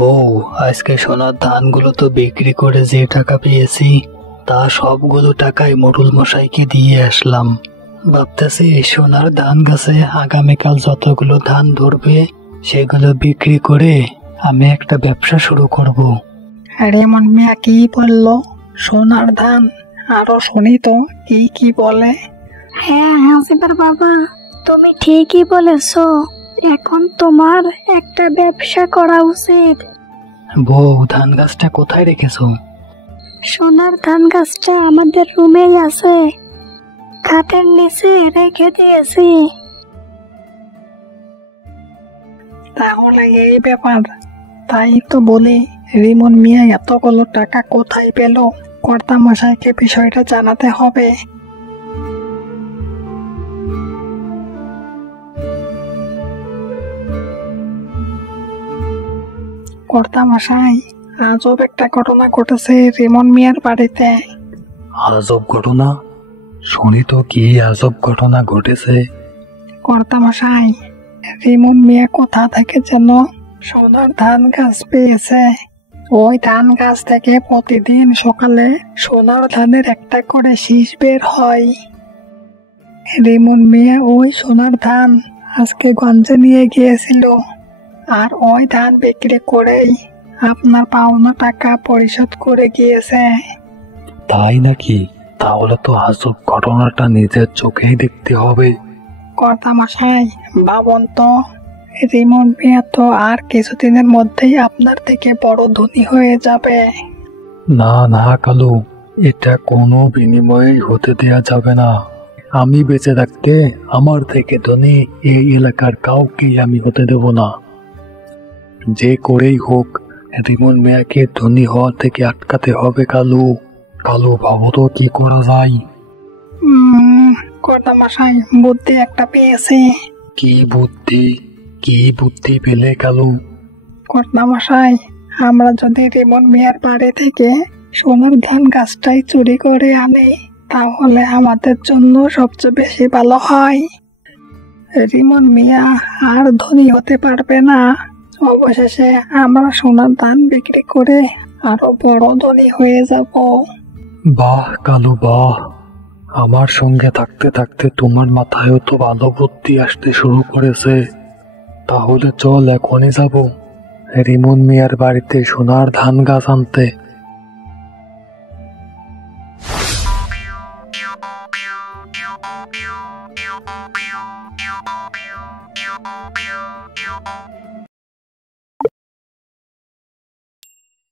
বউ, আজকে সোনার ধানগুলো তো বিক্রি করে যে টাকা পেয়েছি তা সবগুলো টাকাই মোড়ল মশাইকে দিয়ে আসলাম। ভাবতেছি সোনার ধান গাছে আগামীকাল যতগুলো ধান ধরবে সেগুলো বিক্রি করে আমি একটা ব্যবসা শুরু করব। আরে এমন মিয়া কি বললো? সোনার ধান? আরো শুনি তো কি কি বলে। হ্যাঁ হাসিবার বাবা, তুমি ঠিকই বলেছো। এখন তোমার একটা ব্যবসা করা উচিত। বউ, ধান গাছটা কোথায় রেখেছো? সোনার ধান গাছটা আমাদের রুমেই আছে, খাটের নিচে রেখে দিয়েছি। তাহলে এই ব্যাপার, তাই তো বলি রিমন মিয়া এতগুলো টাকা কোথায় পেল? কর্তা মশাইকে বিষয়টা জানাতে হবে। কর্তা মশাই, আজব একটা ঘটনা ঘটেছে রিমন মিয়ার বাড়িতে। আজব ঘটনা? শুনি তো, কি আজব ঘটনা ঘটেছে? কর্তা মশাই, রিমন মিয়া কোথা থেকে যেন সোনার ধান গাছ পেয়েছে। ওই ধান গাছ থেকে প্রতিদিন সকালে সোনার ধানের একটা করে শীষ বের হয়। রিমন মিয়া ওই সোনার ধান আজকে গঞ্জে নিয়ে গিয়েছিল, আর ওই ধান বিক্রি করেই আপনার পাওনা টাকা পরিশোধ করে গিয়েছে। তাই নাকি? তাহলে তো আজব ঘটনাটা নিজের চোখেই দেখতে হবে। কর্তা মশাই, ভাবুন তো, রিমন মিয়া তো আর কিছুদিনের মধ্যেই আপনার থেকে বড় ধনী হয়ে যাবে। না না কালু, এটা কোনো বিনিময়েই হতে দেয়া যাবে না। আমি বেঁচে থাকতে আমার থেকে ধনী এই এলাকার কাউকেই আমি হতে দেব না। যে করেই হোক রিমন মিয়াকে ধনী হওয়া থেকে আটকাতে হবে। কালু, কালু, ভাবো তো কি করা যায়। কর্তা মশাই, বুদ্ধি একটা পেয়েছি। কি বুদ্ধি? কি বুদ্ধি পেলে কালু? কর্তা মশাই, আমরা যদি রিমন মিয়ার বাড়ি থেকে সোনার ধান গাছটাই চুরি করে আনি তাহলে আমাদের জন্য সবচেয়ে বেশি ভালো হয়। রিমন মিয়া আর ধনী হতে পারবে না। অবশেষে আমরা সোনার ধান বিক্রি করে আরো বড় ধনী হয়ে যাব। বাহ কালু, বাহ! আমার সঙ্গে থাকতে থাকতে তোমার মাথায়ও তো ভালো বুদ্ধি আসতে শুরু করেছে। তাহলে চল এখনই যাব রিমন মিয়ার বাড়িতে সোনার ধান গাছ আনতে।